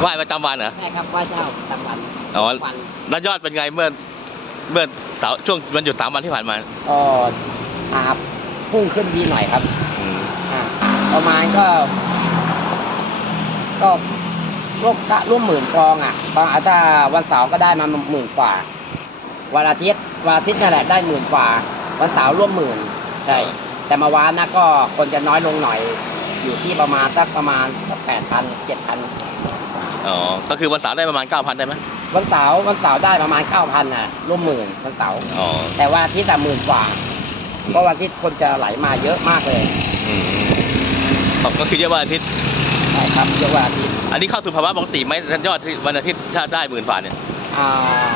ไหว้ประจำวันเหรอใช่ครับไหว้เจ้าประจำวันอ๋อวันแล้วยอดเป็นไงเมื่อเมื่อเสาร์ช่วงวันหยุดสามวันที่ผ่านมาก็อาพุ่งขึ้นดีหน่อยครับอืมอ่าประมาณก็ ก็ร่วมกะร่วมหมื่นฟองอะบางถ้าวันเสาร์ก็ได้มาหมื่นกว่าวันอาทิตย์วันอาทิตย์นั่นแหละได้หมื่นกว่า วันเสาร์ร่วมหมื่นใช่ แต่มาวานนะก็คนจะน้อยลงหน่อย อยู่ที่ประมาณสักประมาณแปดพันเจ็ดพัน อ๋อ ก็คือวันเสาร์ได้ประมาณเก้าพันได้ไหมวันเสาร์วันเสาร์ได้ประมาณเก้าพันน่ะร่วมหมื่นวันเสาร์อ๋อแต่ว่าอาทิตย์ละหมื่นกว่าเพราะวันอาทิตย์คนจะไหลมาเยอะมากเลยอืมก็คือเยอะวันอาทิตย์ ใช่ครับเยอะกว่าอาทิตย์อันนี้เข้าสู่ภาวะปกติไหมยอดที่วันอาทิตย์ถ้าได้หมื่นบาทเนี่ยอ่า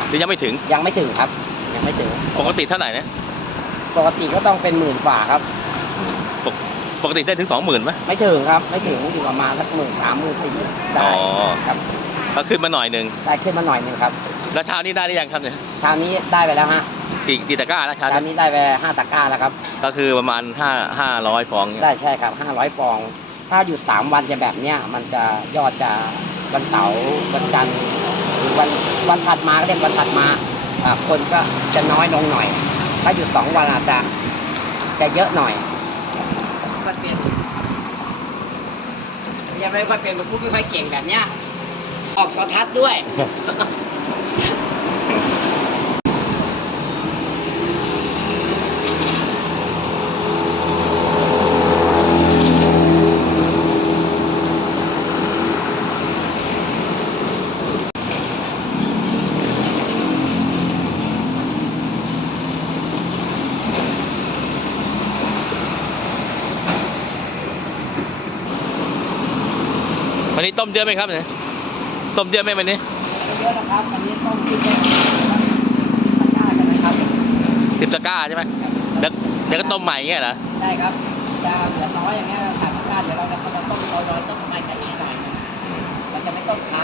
หรือยังไม่ถึง ยังไม่ถึงครับ ยังไม่ถึงปกติเท่าไหร่นะปกติก็ต้องเป็นหมื่นกว่าครับ ปกติได้ถึงสองหมื่นไหมไม่ถึงครับ ไม่ถึงอยู่ประมาณสักหมื่นสามหมื่นสี่ได้อ๋อครับก็ขึ้นมาหน่อยหนึ่งได้ขึ้นมาหน่อยหนึงครับ แล้วเช้านี้ได้หรือยังครับเนี่ยเช้านี้ได้ไปแล้วฮะกี่กี่ตะกร้าแล้วเช้าเช้านี้นี้ได้ไปห้าตะกร้าแล้วครับ ก็คือประมาณห้าห้าร้อยฟองเนี่ยได้ใช่ครับห้าร้อยฟอง ถ้าหยุดสามวันจะแบบเนี้ยมันจะยอดจะวันเสาร์วันจันทร์หรือวันวันถัดมาก็เรียกวันถัดมาอ่าคนก็จะน้อยลงหน่อย ถ้าหยุดสองวันอาจจะจะเยอะหน่อย มันเป็นยังไม่ค่อยเป็นมันพูดไม่ค่อยเก่งแบบเนี้ย ออกสทรทัดด้วย วันนี้ต้มเยอะไหมครับเนี่ยต้มเยอะไหมวันนี้เยอะนะครับวันนี้ต้องคิดได้ตะกร้ากันนะครับสิบตะกร้าใช่ไหมเดี๋ยวเดี๋ยวก็ต้มใหม่ย่างเงี้ยเหรอได้ครับจะเหลือน้อยอย่างเงี้ยขาดตะกร้าเดี๋ยวเราจะเราต้มเราโดยต้มประมาณกันอีกหน่อยมันจะไม่ต้มค้างไว้เยอะ